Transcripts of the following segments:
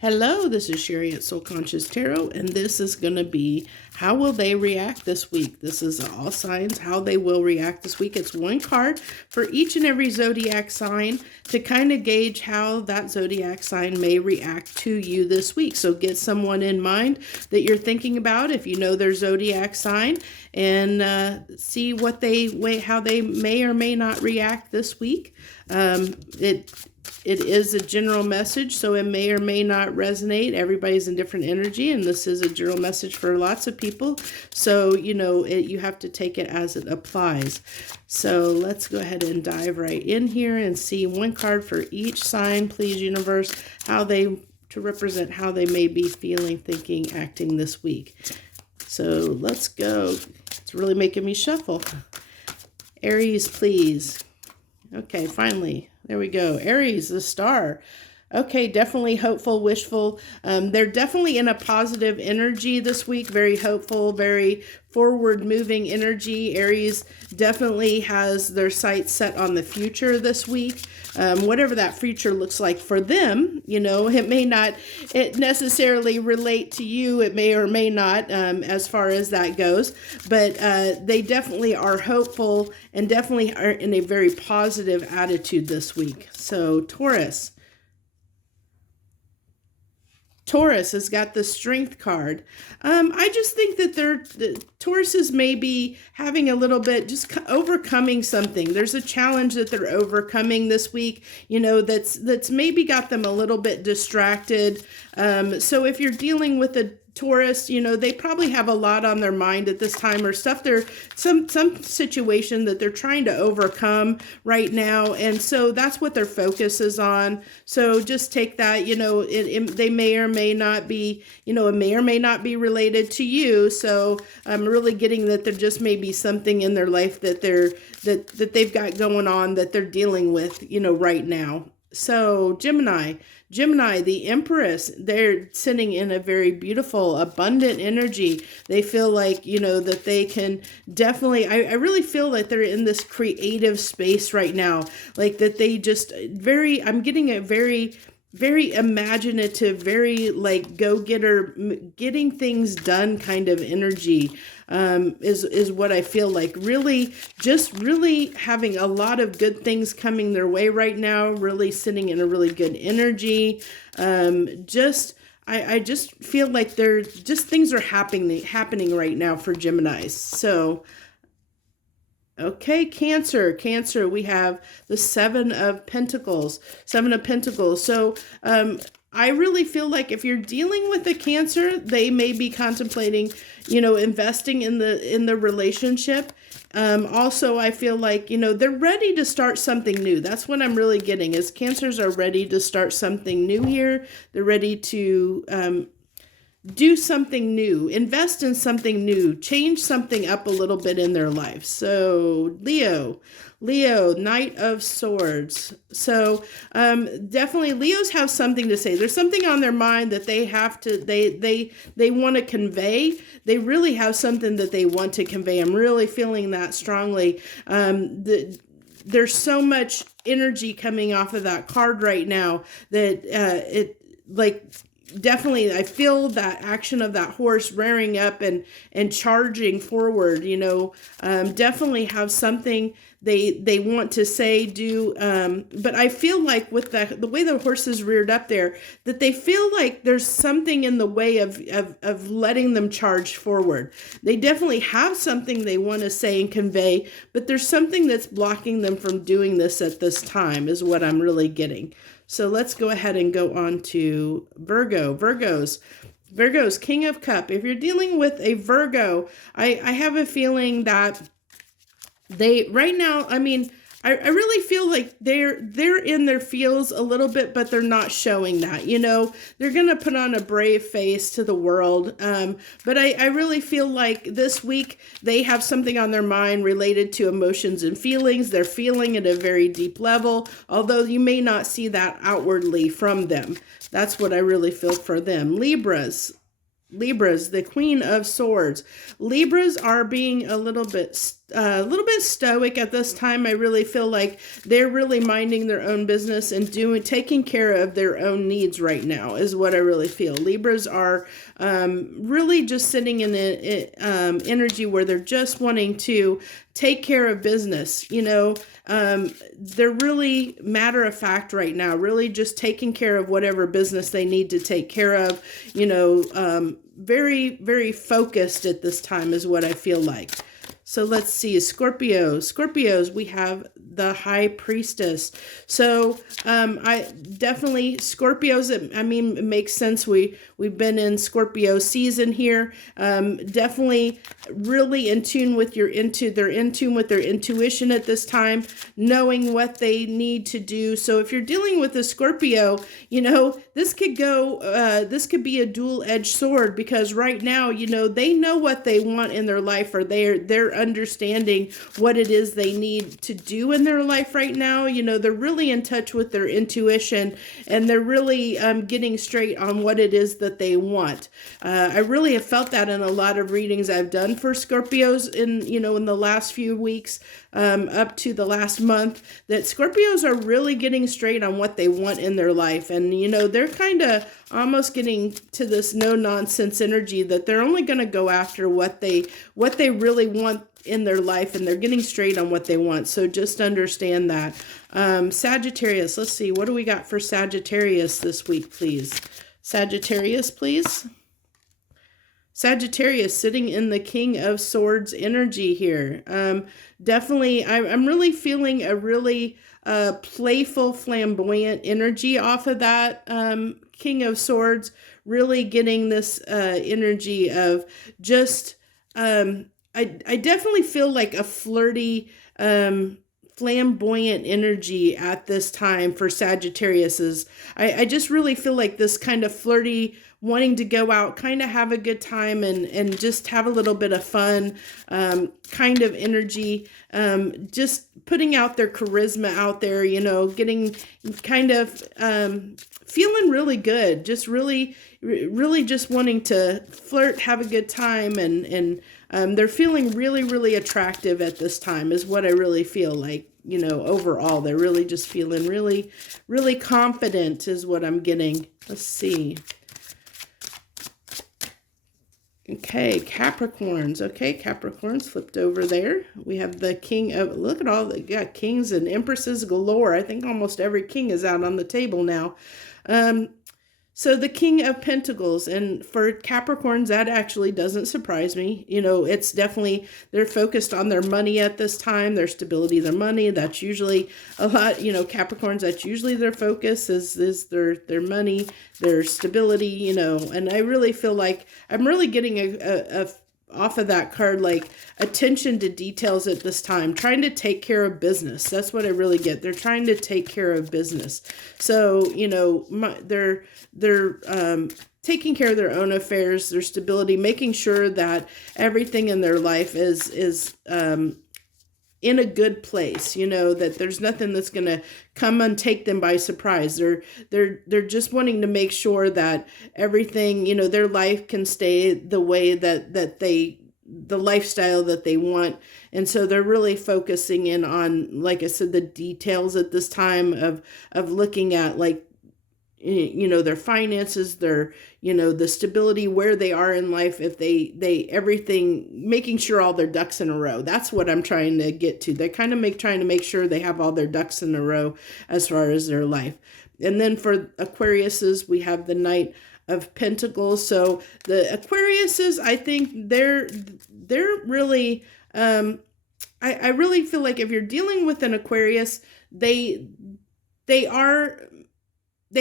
Hello, this is Sherry at Soul Conscious Tarot, and this is going to be how will they react this week. This is all signs, how they will react this week. It's one card for each and every zodiac sign to kind of gauge how that zodiac sign may react to you this week. So get someone in mind that you're thinking about if you know their zodiac sign, and see what how they may or may not react this week. It is a general message, so it may or may not resonate. Everybody's in different energy, and this is a general message for lots of people. So, you have to take it as it applies. So let's go ahead and dive right in here and see one card for each sign, please, universe, to represent how they may be feeling, thinking, acting this week. So let's go. It's really making me shuffle. Aries, please. Okay, finally. There we go. Aries, the star. Okay, definitely hopeful, wishful. They're definitely in a positive energy this week. Very hopeful, very forward-moving energy. Aries definitely has their sights set on the future this week. Whatever that future looks like for them, it may not necessarily relate to you. It may or may not, as far as that goes. But they definitely are hopeful and definitely are in a very positive attitude this week. So Taurus. Taurus has got the Strength card. I just think that the Tauruses may be having a little bit, just overcoming something. There's a challenge that they're overcoming this week, that's maybe got them a little bit distracted. So if you're dealing with a Taurus, they probably have a lot on their mind at this time, or some situation that they're trying to overcome right now, and so that's what their focus is on. So just take that, they may or may not be, it may or may not be related to you. So I'm really getting that there just may be something in their life that that they've got going on that they're dealing with, right now. So Gemini, the Empress, they're sitting in a very beautiful, abundant energy. They feel like, that they can definitely, I really feel that they're in this creative space right now. Like that they just I'm getting a very imaginative, very like go-getter, getting things done kind of energy, is what I feel like. Really having a lot of good things coming their way right now, really sitting in a really good energy. I just feel like things are happening right now for Geminis. So okay, Cancer, we have the Seven of Pentacles. So, I really feel like if you're dealing with a Cancer, they may be contemplating, investing in the relationship. Also, I feel like, they're ready to start something new. That's what I'm really getting, is Cancers are ready to start something new here. They're ready to, do something new, invest in something new, change something up a little bit in their life. So Leo, Knight of Swords. So definitely Leos have something to say. There's something on their mind that they have to, they want to convey. They really have something that they want to convey. I'm really feeling that strongly. There's so much energy coming off of that card right now that definitely I feel that action of that horse rearing up and charging forward, definitely have something they want to say, do, but I feel like with the way the horse is reared up there, that they feel like there's something in the way of letting them charge forward. They definitely have something they want to say and convey, but there's something that's blocking them from doing this at this time, is what I'm really getting. So let's go ahead and go on to Virgo. Virgo's King of Cup. If you're dealing with a Virgo, I have a feeling that they, right now, I really feel like they're in their feels a little bit, but they're not showing that, they're going to put on a brave face to the world. But I really feel like this week they have something on their mind related to emotions and feelings. They're feeling at a very deep level, although you may not see that outwardly from them. That's what I really feel for them. Libras, the Queen of Swords. Libras are being a little bit a little bit stoic at this time. I really feel like they're really minding their own business and taking care of their own needs right now is what I really feel. Libras are really just sitting in the energy where they're just wanting to take care of business. They're really matter of fact right now, really just taking care of whatever business they need to take care of, very, very focused at this time is what I feel like. So let's see, Scorpios, we have the High Priestess. So I definitely, Scorpios, it makes sense. We've been in Scorpio season here. Definitely really in tune with they're in tune with their intuition at this time, knowing what they need to do. So if you're dealing with a Scorpio, this could be a dual-edged sword, because right now, they know what they want in their life, or they're understanding what it is they need to do in their life right now. They're really in touch with their intuition, and they're really getting straight on what it is that they want. I really have felt that in a lot of readings I've done for Scorpios in the last few weeks, up to the last month, that Scorpios are really getting straight on what they want in their life. And, they're kind of almost getting to this no-nonsense energy that they're only going to go after what they really want in their life, and they're getting straight on what they want. So just understand that. Sagittarius, let's see, what do we got for Sagittarius this week, please? Sagittarius, please. Sagittarius sitting in the King of Swords energy here. Definitely, I'm really feeling a really playful, flamboyant energy off of that King of Swords, really getting this energy of just, I definitely feel like a flirty, flamboyant energy at this time for Sagittarius. I just really feel like this kind of flirty, wanting to go out, kind of have a good time and just have a little bit of fun, kind of energy, just putting out their charisma out there, getting kind of feeling really good, just really just wanting to flirt, have a good time, and they're feeling really, really attractive at this time is what I really feel like. Overall, they're really just feeling really, really confident is what I'm getting. Let's see. Okay, Capricorns. Okay, Capricorns flipped over there. We have the King of, look at all the, got kings and empresses galore. I think almost every king is out on the table now. So the King of Pentacles, and for Capricorns, that actually doesn't surprise me. It's definitely, they're focused on their money at this time, their stability, their money. That's usually a lot, Capricorns, that's usually their focus is their money, their stability, and I really feel like I'm really getting a off of that card, like attention to details at this time, trying to take care of business. That's what I really get. They're trying to take care of business. So, they're taking care of their own affairs, their stability, making sure that everything in their life is in a good place, that there's nothing that's going to come and take them by surprise. They're just wanting to make sure that everything, their life can stay the way that the lifestyle that they want. And so they're really focusing in on, like I said, the details at this time of looking at, like, their finances, their, the stability, where they are in life, if they everything, making sure all their ducks in a row. That's what I'm trying to get to. They're kind of trying to make sure they have all their ducks in a row as far as their life. And then for Aquariuses, we have the Knight of Pentacles. So the Aquariuses, I think they're really, I really feel like if you're dealing with an Aquarius, they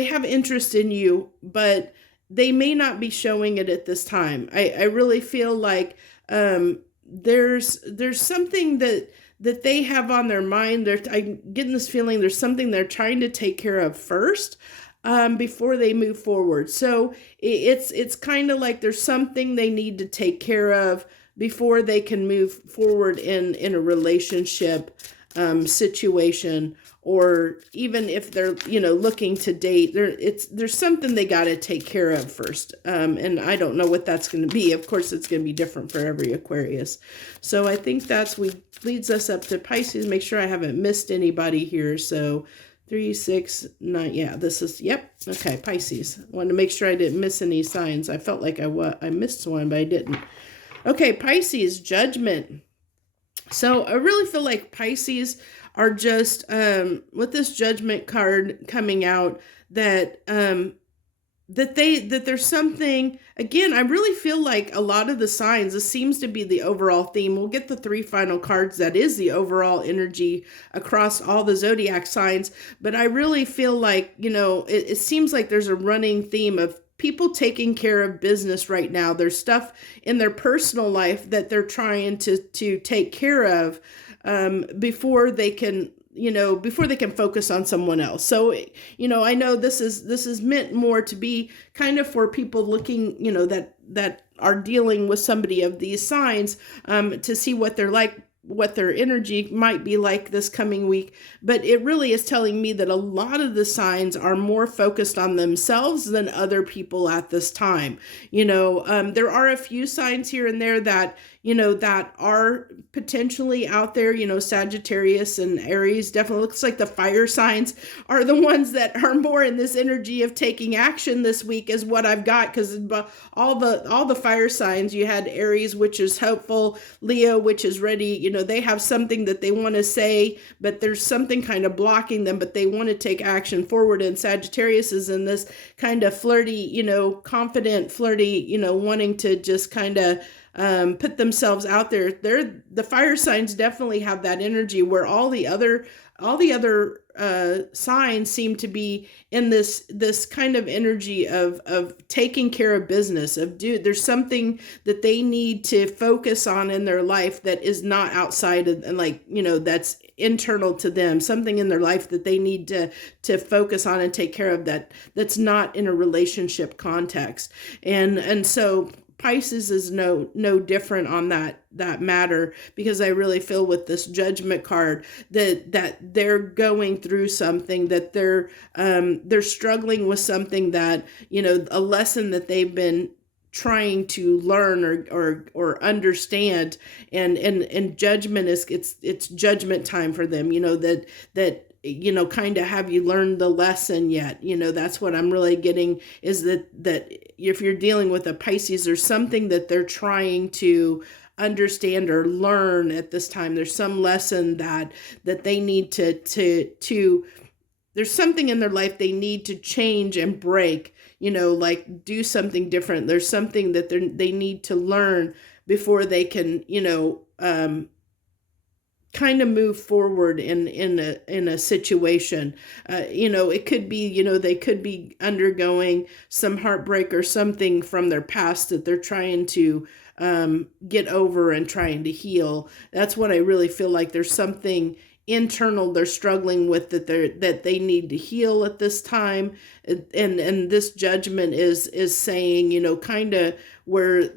have interest in you, but they may not be showing it at this time. I really feel like there's something that they have on their mind. I'm getting this feeling there's something they're trying to take care of first before they move forward. So it's kind of like there's something they need to take care of before they can move forward in a relationship. situation, or even if they're, looking to date, there's something they got to take care of first. And I don't know what that's going to be. Of course, it's going to be different for every Aquarius. So I think leads us up to Pisces. Make sure I haven't missed anybody here. So 3, 6, 9. Yeah, this is, yep. Okay, Pisces. Wanted to make sure I didn't miss any signs. I felt like I missed one, but I didn't. Okay, Pisces, Judgment. So I really feel like Pisces are just, with this Judgment card coming out, that there's something, again, I really feel like a lot of the signs, this seems to be the overall theme. We'll get the 3 final cards. That is the overall energy across all the zodiac signs. But I really feel like, it seems like there's a running theme of people taking care of business right now. There's stuff in their personal life that they're trying to take care of before they can focus on someone else. So, I know this is meant more to be kind of for people looking, that are dealing with somebody of these signs, to see what they're like, what their energy might be like this coming week. But it really is telling me that a lot of the signs are more focused on themselves than other people at this time. There are a few signs here and there that, that are potentially out there. Sagittarius and Aries definitely looks like the fire signs are the ones that are more in this energy of taking action this week, is what I've got. Because all the fire signs, you had Aries, which is hopeful, Leo, which is ready. They have something that they want to say, but there's something kind of blocking them, but they want to take action forward. And Sagittarius is in this kind of flirty, confident, flirty, wanting to just kind of put themselves out there. The fire signs definitely have that energy, where all the other signs seem to be in this kind of energy of taking care of business, there's something that they need to focus on in their life that is not outside of, and that's internal to them, something in their life that they need to focus on and take care of, that's not in a relationship context. And so Pisces is no different on that matter, because I really feel with this Judgment card that they're going through something, that they're struggling with something, that a lesson that they've been trying to learn or understand, and Judgment is it's judgment time for them. That kind of, have you learned the lesson yet? That's what I'm really getting, is that if you're dealing with a Pisces, there's something that they're trying to understand or learn at this time. There's some lesson that they need to there's something in their life they need to change and break, do something different. There's something that they need to learn before they can, kind of move forward in a situation. It could be, they could be undergoing some heartbreak or something from their past that they're trying to get over and trying to heal. That's what I really feel like. There's something internal they're struggling with that they need to heal at this time. And this Judgment is saying, kind of where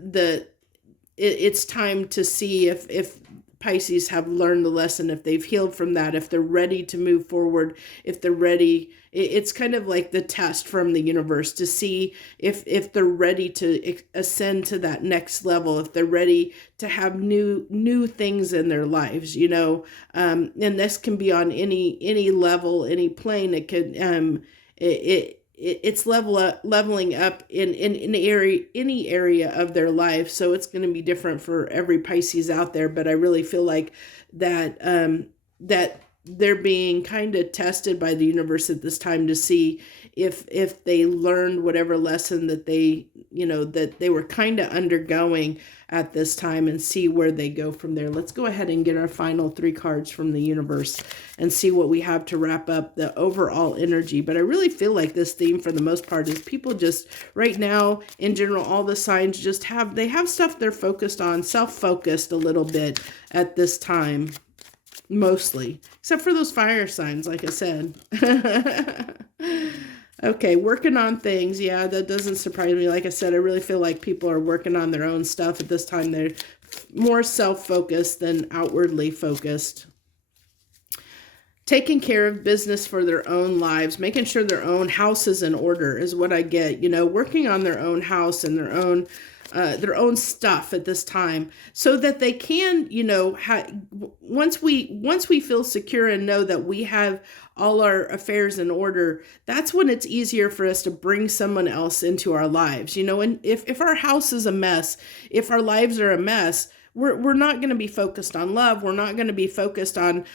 it's time to see if Pisces have learned the lesson, if they've healed from that, if they're ready to move forward, if they're ready. It's kind of like the test from the universe to see if they're ready to ascend to that next level, if they're ready to have new things in their lives, and this can be on any level, any plane. It could it's leveling up in any area of their life. So it's going to be different for every Pisces out there. But I really feel like that that they're being kind of tested by the universe at this time to see if they learned whatever lesson that they were kind of undergoing at this time, and see where they go from there. Let's go ahead and get our final 3 cards from the universe and see what we have to wrap up the overall energy. But I really feel like this theme, for the most part, is people just right now, in general, all the signs just have stuff they're focused on, self-focused a little bit at this time. Mostly, except for those fire signs, like I said. Okay, working on things. Yeah, that doesn't surprise me. Like I said, I really feel like people are working on their own stuff at this time. They're more self-focused than outwardly focused. taking care of business for their own lives, making sure their own house is in order is what I get, working on their own house and their own stuff at this time, so that they can, once we feel secure and know that we have all our affairs in order, that's when it's easier for us to bring someone else into our lives, and if our house is a mess, if our lives are a mess, we're not going to be focused on love. We're not going to be focused on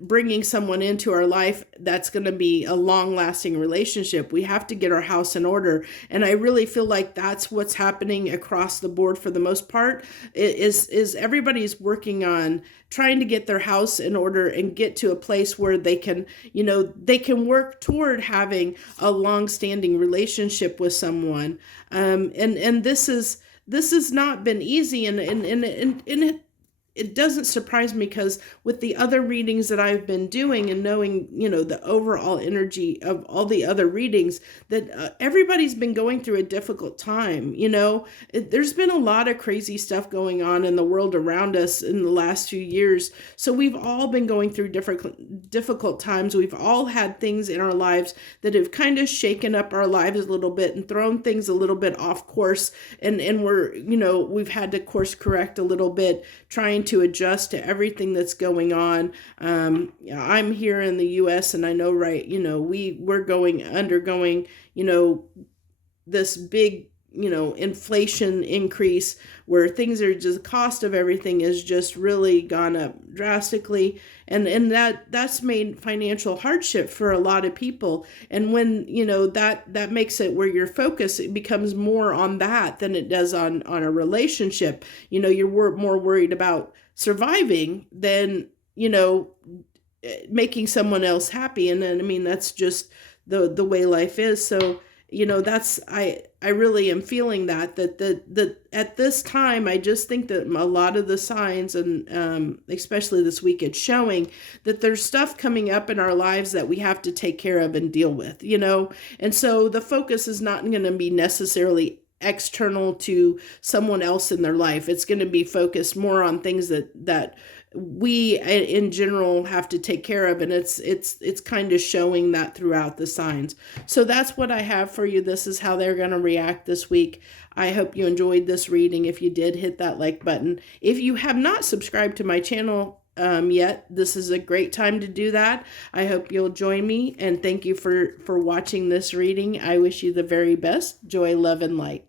bringing someone into our life that's going to be a long-lasting relationship. We have to get our house in order. And I really feel like that's what's happening across the board for the most part, is everybody's working on trying to get their house in order and get to a place where they can, they can work toward having a long-standing relationship with someone. And this has not been easy, and it doesn't surprise me, because with the other readings that I've been doing and knowing, the overall energy of all the other readings, that everybody's been going through a difficult time. There's been a lot of crazy stuff going on in the world around us in the last few years. So we've all been going through difficult times. We've all had things in our lives that have kind of shaken up our lives a little bit and thrown things a little bit off course. And we've had to course correct a little bit, trying to adjust to everything that's going on. I'm here in the U.S. and I know, right, we're undergoing, this big, inflation increase, where things are just, the cost of everything has just really gone up drastically. And that's made financial hardship for a lot of people. And when, that makes it where your focus, it becomes more on that than it does on a relationship. You're more worried about surviving than, making someone else happy. And then, that's just the way life is. So, that's, I really am feeling that at this time, I just think that a lot of the signs, and especially this week, it's showing that there's stuff coming up in our lives that we have to take care of and deal with, and so the focus is not going to be necessarily external to someone else in their life. It's going to be focused more on things that we in general have to take care of, and it's kind of showing that throughout the signs. So that's what I have for you. This is how they're going to react this week. I hope you enjoyed this reading. If you did, hit that like button. If you have not subscribed to my channel yet, this is a great time to do that. I hope you'll join me, and thank you for watching this reading. I wish you the very best. Joy, love, and light.